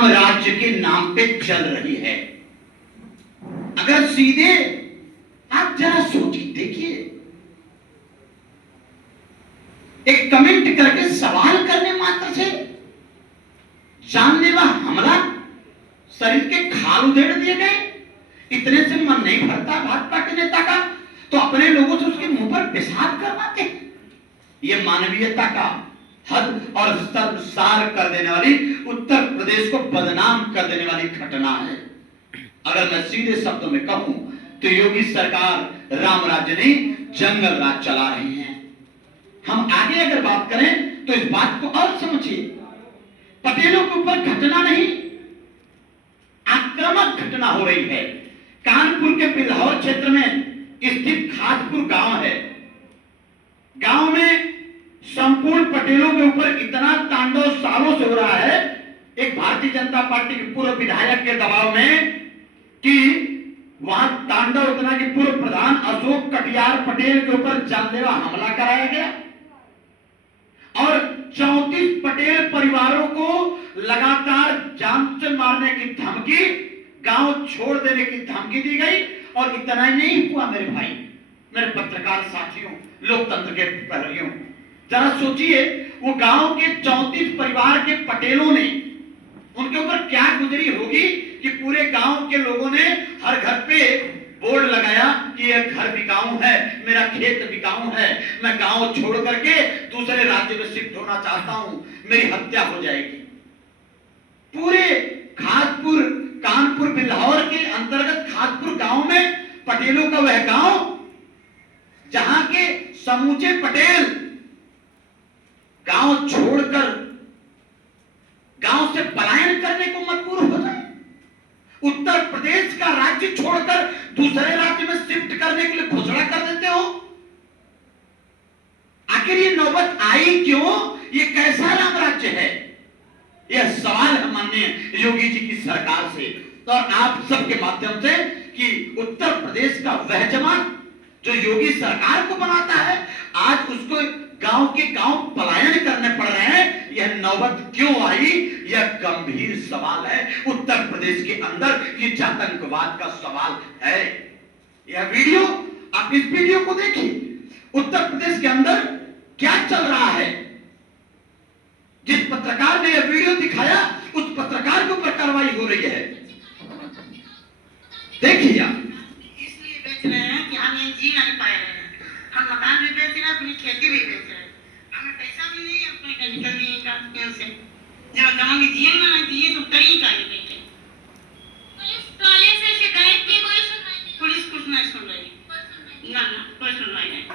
राम राज्य के नाम पे चल रही है। अगर सीधे आप जरा सोचिए, देखिए, एक कमेंट करके सवाल करने मात्र से जानलेवा हमला, शरीर के खाल उधेड़ दिए गए, इतने से मन नहीं भरता भाजपा के नेता का तो अपने लोगों से उसके मुंह पर पेशाब करवाते। ये मानवीयता का हद और सर्वसार कर देने वाली, उत्तर प्रदेश को बदनाम कर देने वाली घटना है। अगर मैं सीधे शब्दों में कहूं तो योगी सरकार राम राज्य नहीं जंगल राज चला रही है। हम आगे अगर बात करें तो इस बात को और समझिए, पटेलों के ऊपर घटना नहीं, आक्रामक घटना हो रही है। कानपुर के बिल्हौर क्षेत्र में स्थित खासपुर गांव है। गांव में संपूर्ण पटेलों के ऊपर इतना तांडव सालों से हो रहा है, एक भारतीय जनता पार्टी के पूर्व विधायक के दबाव में, कि वहां तांडव इतना कि पूर्व प्रधान अशोक कटियार पटेल के ऊपर जानलेवा हमला कराया गया और 34 पटेल परिवारों को लगातार जान से मारने की धमकी, गांव छोड़ देने की धमकी दी गई। और इतना ही नहीं हुआ मेरे भाई, मेरे पत्रकार साथियों, लोकतंत्र के प्रहरियों, जरा सोचिए, वो गांव के 34 परिवार के पटेलों ने, उनके ऊपर क्या गुजरी होगी कि पूरे गांव के लोगों ने हर घर पे बोर्ड लगाया कि यह घर बिकाऊ है, मेरा खेत बिकाऊ है, मैं गांव छोड़ करके दूसरे राज्य में शिफ्ट होना चाहता हूं, मेरी हत्या हो जाएगी। पूरे खासपुर, कानपुर बिल्हौर के अंतर्गत खासपुर गांव में पटेलों का वह गांव जहां के समूचे पटेल गांव छोड़कर गांव से पलायन करने को मजबूर हो जाए, उत्तर प्रदेश का राज्य छोड़कर दूसरे राज्य में शिफ्ट करने के लिए घोषणा कर देते हो। आखिर ये नौबत आई क्यों? ये कैसा राम राज्य है? यह सवाल है माननीय योगी जी की सरकार से और आप सबके माध्यम से कि उत्तर प्रदेश का वह जमात जो योगी सरकार को बनाता है, आज उसको गांव के गांव पलायन करने पड़ रहे हैं। यह नौबत क्यों आई? यह गंभीर सवाल है। उत्तर प्रदेश के अंदर ये आतंकवाद का सवाल है। यह वीडियो, आप इस वीडियो को देखिए, उत्तर प्रदेश के अंदर क्या चल रहा है। जिस पत्रकार ने यह वीडियो दिखाया, उस पत्रकार के ऊपर कार्रवाई हो रही है। देखिए आप, इसलिए बेच रहे हैं कि हम ये जी नहीं पाए रहे हैं। हम मकान भी बेच रहे हैं, अपनी खेती भी बेच रहे हैं, हमें पैसा भी नहीं है अपने निकलने का से। जब कहेंगे जिए ना जिए तो कहीं का नहीं बेटे। पुलिस वाले से शिकायत की, कोई सुनवाई नहीं? पुलिस कुछ नहीं सुन रही, ना कोई सुनवाई नहीं।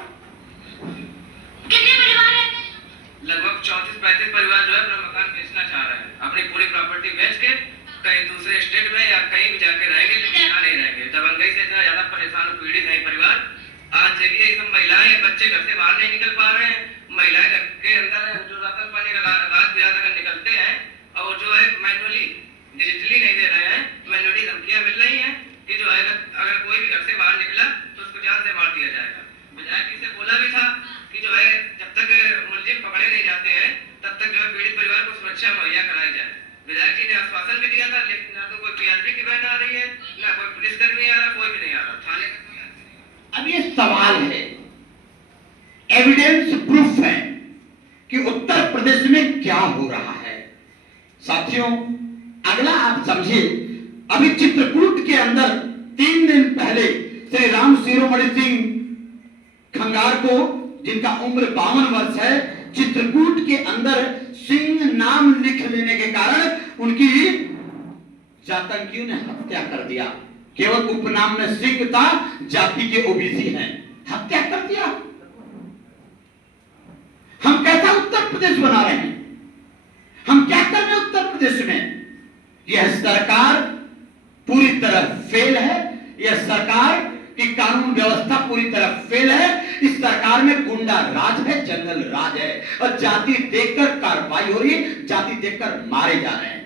कितने परिवार हैं? लगभग 34-35 परिवार जो है अपना मकान बेचना चाह रहे हैं, अपनी पूरी प्रॉपर्टी बेच के कहीं दूसरे स्टेट में या कहीं भी जाके रहेंगे, लेकिन यहाँ नहीं रहेंगे। दबंगई से इतना ज्यादा परेशान और पीड़ित है परिवार। आज देखिए सब महिलाएं, बच्चे घर से बाहर नहीं निकल पा रहे हैं। महिलाएं घर के अंदर जो राशन पानी का रात बिरात अगर निकलते हैं और जो है मैनुअली डिजिटली नहीं दे रहे हैं, मैनुअली धमकियां मिल रही हैं कि जो है अगर कोई भी घर से बाहर निकला तो उसको जान से मार दिया जाएगा। विधायक जी से बोला भी था कि जो है जब तक मुलजिम पकड़े नहीं जाते हैं तब तक जो है पीड़ित परिवार को सुरक्षा मुहैया कराई जाए। विधायक जी ने आश्वासन भी दिया था, लेकिन ना तो कोई पीआरपी की बहन आ रही है, ना कोई पुलिसकर्मी आ रहा, कोई भी नहीं आ रहा, थाने का कोई आदमी नहीं। अब ये सवाल है, एविडेंस प्रूफ है कि उत्तर प्रदेश में क्या हो रहा है। साथियों, अगला आप समझिए, अभी चित्रकूट के अंदर 3 दिन पहले श्री राम शिरोमणि सिंह खंगार को, जिनका उम्र 52 वर्ष है, चित्रकूट के अंदर सिंह नाम लिख लेने के कारण उनकी आतंकियों ने हत्या कर दिया। केवल उपनाम में सिंह था, जाति के ओबीसी हैं, हत्या कर दिया। हम कैसा उत्तर प्रदेश बना रहे हैं? हम क्या कर रहे हैं उत्तर प्रदेश में? यह सरकार पूरी तरह फेल है। यह सरकार की कानून व्यवस्था पूरी तरह फेल है। इस सरकार में गुंडा राज है, जंगल राज है और जाति देखकर कार्रवाई हो रही है, जाति देखकर मारे जा रहे हैं।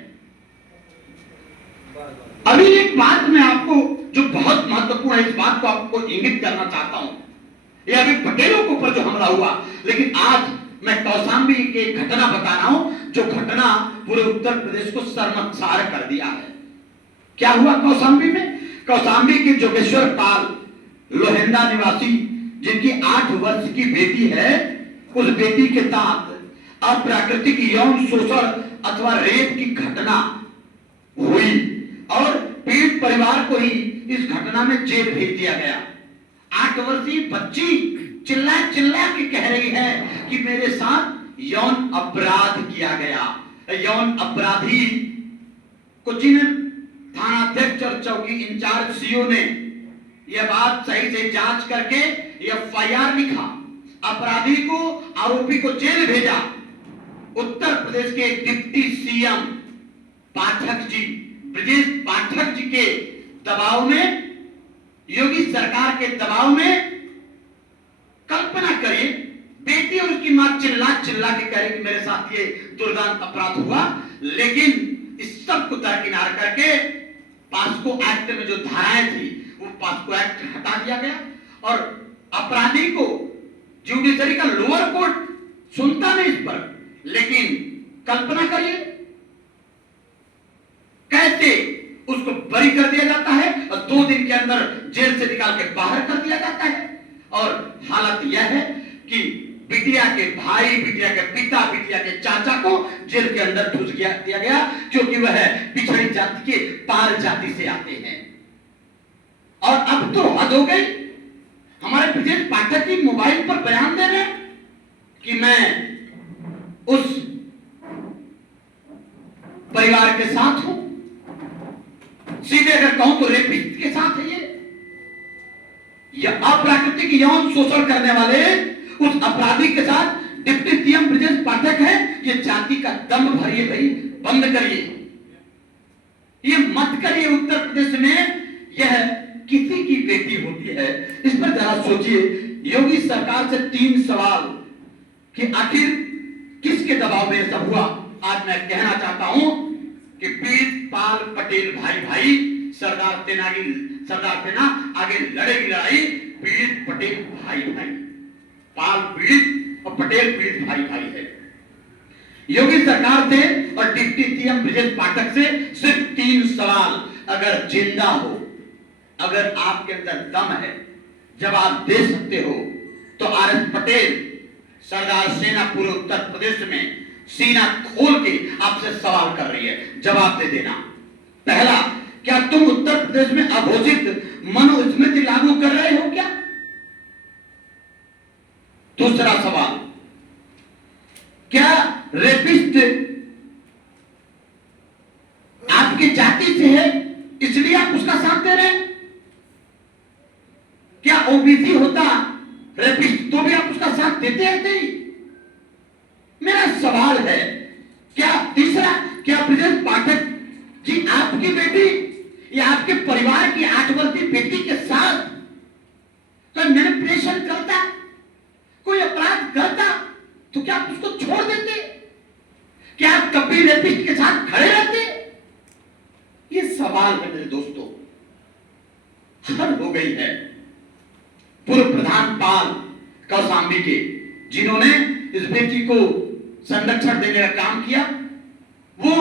अभी एक बात मैं आपको जो बहुत महत्वपूर्ण है, इस बात को आपको इंगित करना चाहता हूं। यह अभी पटेलों के ऊपर जो हमला हुआ, लेकिन आज मैं कौशाम्बी की एक घटना बता रहा हूं जो घटना पूरे उत्तर प्रदेश को शर्मसार कर दिया है। क्या हुआ कौशाम्बी में? कौशाम्बी के जोगेश्वर पाल लोहेंदा निवासी जिनकी 8 वर्ष की बेटी है, उस बेटी के साथ अप्राकृतिक यौन शोषण अथवा रेप की घटना हुई और पीड़ित परिवार को ही इस घटना में जेल भेज दिया गया। 8 वर्षीय बच्ची चिल्ला चिल्ला के कह रही है कि मेरे साथ यौन अपराध किया गया। यौन अपराधी को जिन थानाध्यक्ष और चौकी इंचार्ज सीओ ने यह बात सही से जांच करके एफआईआर लिखा, अपराधी को, आरोपी को जेल भेजा। उत्तर प्रदेश के डिप्टी सीएम पाठक जी, ब्रजेश पाठक जी के दबाव में, योगी सरकार के दबाव में, कल्पना करिए बेटी और उसकी मां चिल्ला चिल्ला के कह रही कि मेरे साथ ये दुर्दांत अपराध हुआ, लेकिन इस सब को दरकिनार करके पास्को एक्ट में जो धाराएं थी वो पास्को एक्ट हटा दिया गया और अपराधी को जुडिशरी का लोअर कोर्ट सुनता नहीं इस पर, लेकिन कल्पना करिए कैसे उसको बरी कर दिया जाता है और 2 दिन के अंदर जेल से निकाल के बाहर कर दिया जाता है। और हालत यह है कि बिटिया के भाई, बिटिया के पिता, बिटिया के चाचा को जेल के अंदर ठूस दिया गया क्योंकि वह पिछड़ी जाति के पार जाति से आते हैं। और अब तो हद हो गई, हमारे ब्रजेश पाठक जी मोबाइल पर बयान दे रहे हैं कि मैं उस परिवार के साथ हूं। सीधे अगर कहूं तो रेपिस्ट के साथ है ये अप्राकृतिक यौन शोषण करने वाले उस अपराधी के साथ डिप्टी सीएम ब्रजेश पाठक है। ये जाति का दम भरिए भाई, बंद करिए, ये मत करिए। उत्तर प्रदेश में यह किसी की बेटी होती है, इस पर जरा सोचिए। योगी सरकार से 3 सवाल कि आखिर किसके दबाव में सब हुआ। आज मैं कहना चाहता हूं कि पीड़ित पाल पटेल भाई भाई, सरदार सेना आगे लड़ेगी लड़ाई, पीड़ित पटेल भाई भाई, पाल पीड़ित और पटेल पीड़ित भाई भाई है। योगी सरकार से और डिप्टी सीएम ब्रजेश पाठक से सिर्फ 3 सवाल, अगर जिंदा हो, अगर आपके अंदर दम है, जवाब दे सकते हो तो आरएस पटेल, सरदार सेना पूरे उत्तर प्रदेश में सीना खोल के आपसे सवाल कर रही है, जवाब दे देना। पहला, क्या तुम उत्तर प्रदेश में अघोषित मनुस्मृति लागू कर रहे हो क्या? दूसरा सवाल, क्या रेपिस्ट आपकी जाति से है इसलिए आप उसका साथ दे रहे हैं? क्या ओबीसी होता रेपिस्ट तो भी आप उसका साथ देते हैं? नहीं, मेरा सवाल है। क्या तीसरा, क्या ब्रजेश पाठक जी आपकी बेटी या आपके परिवार की 8 वर्षीय बेटी के साथ कोई मैनिपुलेशन करता, कोई अपराध करता तो क्या आप उसको छोड़ देते? क्या आप कभी रेपिस्ट के साथ खड़े रहते? ये सवाल है मेरे दोस्तों। हद हो गई है। पूर्व प्रधान पाल कौशाम्बी के, जिन्होंने इस बेटी को संरक्षण देने का काम किया, वो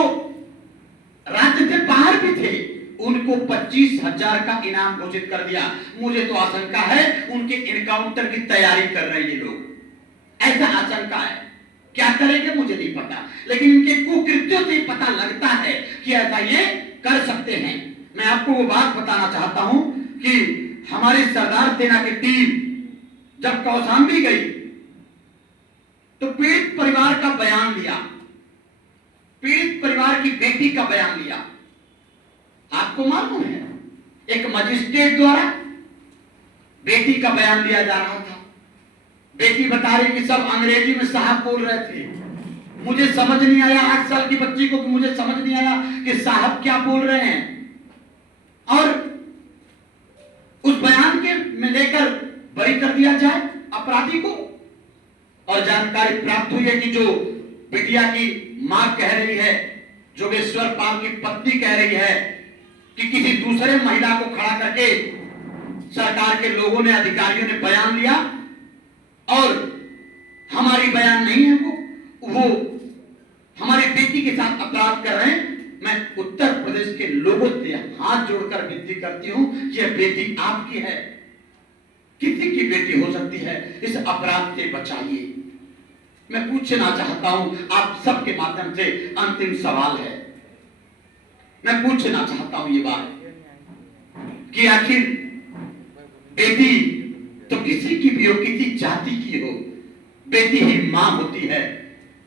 राज्य से बाहर भी थे, उनको 25,000 का इनाम घोषित कर दिया। मुझे तो आशंका है उनके इनकाउंटर की तैयारी कर रहे हैं ये लोग, ऐसा आशंका है। क्या करेंगे मुझे नहीं पता, लेकिन इनके कुकृत्यों से पता लगता है कि ऐसा ये कर सकते हैं। मैं आपको वो बात बताना चाहता हूं कि हमारी सरदार सेना की टीम जब कौशाम्बी गई तो पीड़ित परिवार का बयान लिया, पीड़ित परिवार की बेटी का बयान लिया। आपको मालूम है, एक मजिस्ट्रेट द्वारा बेटी का बयान लिया जा रहा था। बेटी बता रही कि सब अंग्रेजी में साहब बोल रहे थे, मुझे समझ नहीं आया। 8 साल की बच्ची को मुझे समझ नहीं आया कि साहब क्या बोल रहे हैं। और उस बयान के में लेकर बरी कर दिया जाए अपराधी को। और जानकारी प्राप्त हुई है कि जो बिटिया की मां कह रही है, जोगेश्वर पाल की पत्नी कह रही है कि किसी दूसरे महिला को खड़ा करके सरकार के लोगों ने, अधिकारियों ने बयान लिया और हमारी बयान नहीं है, वो हमारी बेटी के साथ अपराध कर रहे हैं। मैं उत्तर प्रदेश के लोगों से हाथ जोड़कर विनती करती हूं, यह बेटी आपकी है, किसी की बेटी हो सकती है, इस अपराध से बचाइए। मैं पूछना चाहता हूं, आप सबके माध्यम से अंतिम सवाल है, मैं पूछना चाहता हूं ये बात कि आखिर बेटी तो किसी की भी हो, किसी जाति की हो, बेटी ही मां होती है।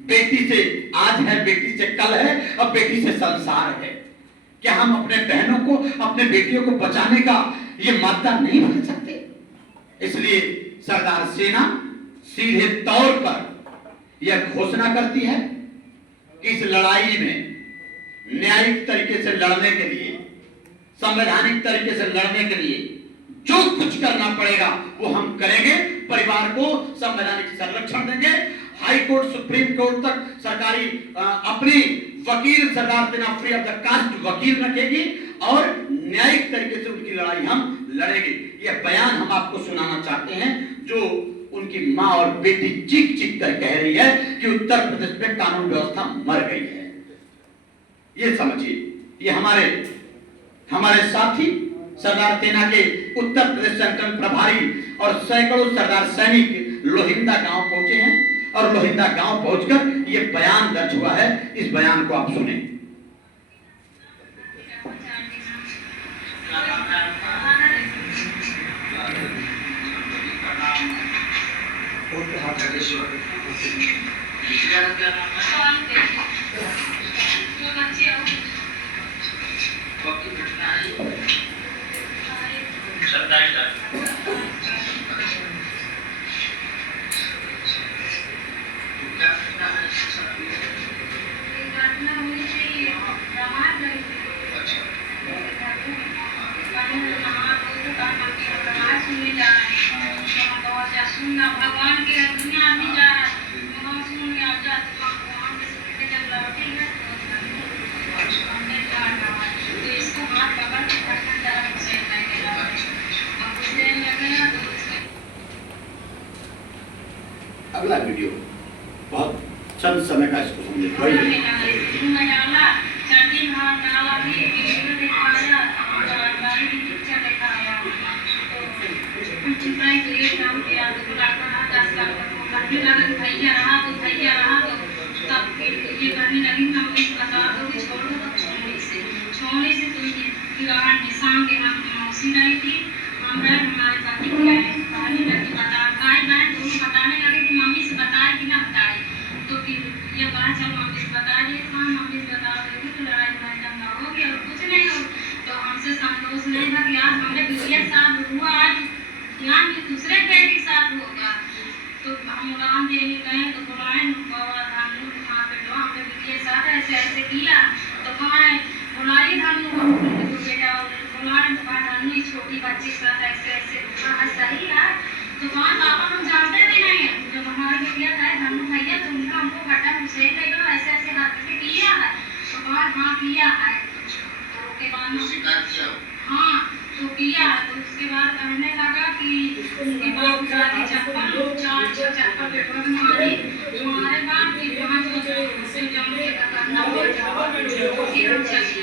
बेटी से आज है, बेटी से कल है और बेटी से संसार है। क्या हम अपने बहनों को, अपने बेटियों को बचाने का ये मादा नहीं भर सकते? इसलिए सरदार सेना सीधे तौर पर यह घोषणा करती है कि इस लड़ाई में न्यायिक तरीके से लड़ने के लिए, संवैधानिक तरीके से लड़ने के लिए जो कुछ करना पड़ेगा वो हम करेंगे। परिवार को संवैधानिक संरक्षण देंगे। हाई कोर्ट, सुप्रीम कोर्ट तक सरकारी अपनी वकील, सरदार सेना फ्री ऑफ द कास्ट वकील रखेगी और न्यायिक तरीके से उनकी लड़ाई हम लड़ेंगे। यह बयान हम आपको सुनाना चाहते हैं जो उनकी मां और बेटी चीख चीख कर कह रही है कि उत्तर प्रदेश में कानून व्यवस्था मर गई है। ये समझिए, ये हमारे साथी सरदार सेना के उत्तर प्रदेश संगठन प्रभारी और सैकड़ों सरदार सैनिक लोहिंदा गांव पहुंचे हैं और लोहिंदा गांव पहुंचकर ये बयान दर्ज हुआ है। इस बयान को आप सुने। भगवान के दुनिया में जा रहा है, भगवान सुन के आप जाते भगवान के जब लौटेगा तो इसको हाथ पकड़ के धड़कन तरफ से लगेगा और कुछ देर लगेगा तो अगला वीडियो बहुत चंद समय का, इसको समझिए। भैया रहा तो तब फिर ये कहने लगी मम्मी बता दो कि छोड़ने से तुम निशान के नाम मौसी रही थी, हमारे पति क्या है कहने लगी, बता भाई बहन दोनों बताने लगे कि मम्मी से बताए कि ना बताए। तो फिर ये बात जब मम्मी से बता दी, हाँ मम्मी से बता देगी तो लड़ाई दंगा हो गया और कुछ नहीं हो। तो हमसे संतोष नहीं था कि आज हमने बिटिया के साथ हुआ, आज यहाँ भी दूसरे बेटे के साथ होगा। तो हम गाँव देने गए तो बुलाए बाबा धाम वहाँ पे लो, हमने बिटिया के साथ ऐसे ऐसे किया। तो कहाँ बुलाई धाम बेटा बुलाए तो कहा धानी छोटी बच्ची के साथ ऐसे ऐसे कहा सही है। तो कहाँ पापा हम जानते भी नहीं है, जब हमारा बिटिया था धनु भैया तो उनका हमको घटा घुसे देगा ऐसे ऐसे हाथ से किया है। तो कहा हाँ किया है। तो उसके बाद हाँ तो किया। तो उसके बाद कहने लगा कि उसके बाद सारी चप्पल चार चप्पल पेपर में मारे बाद फिर 5 बजे से जाने का करना पड़ जाओ फिर हम चले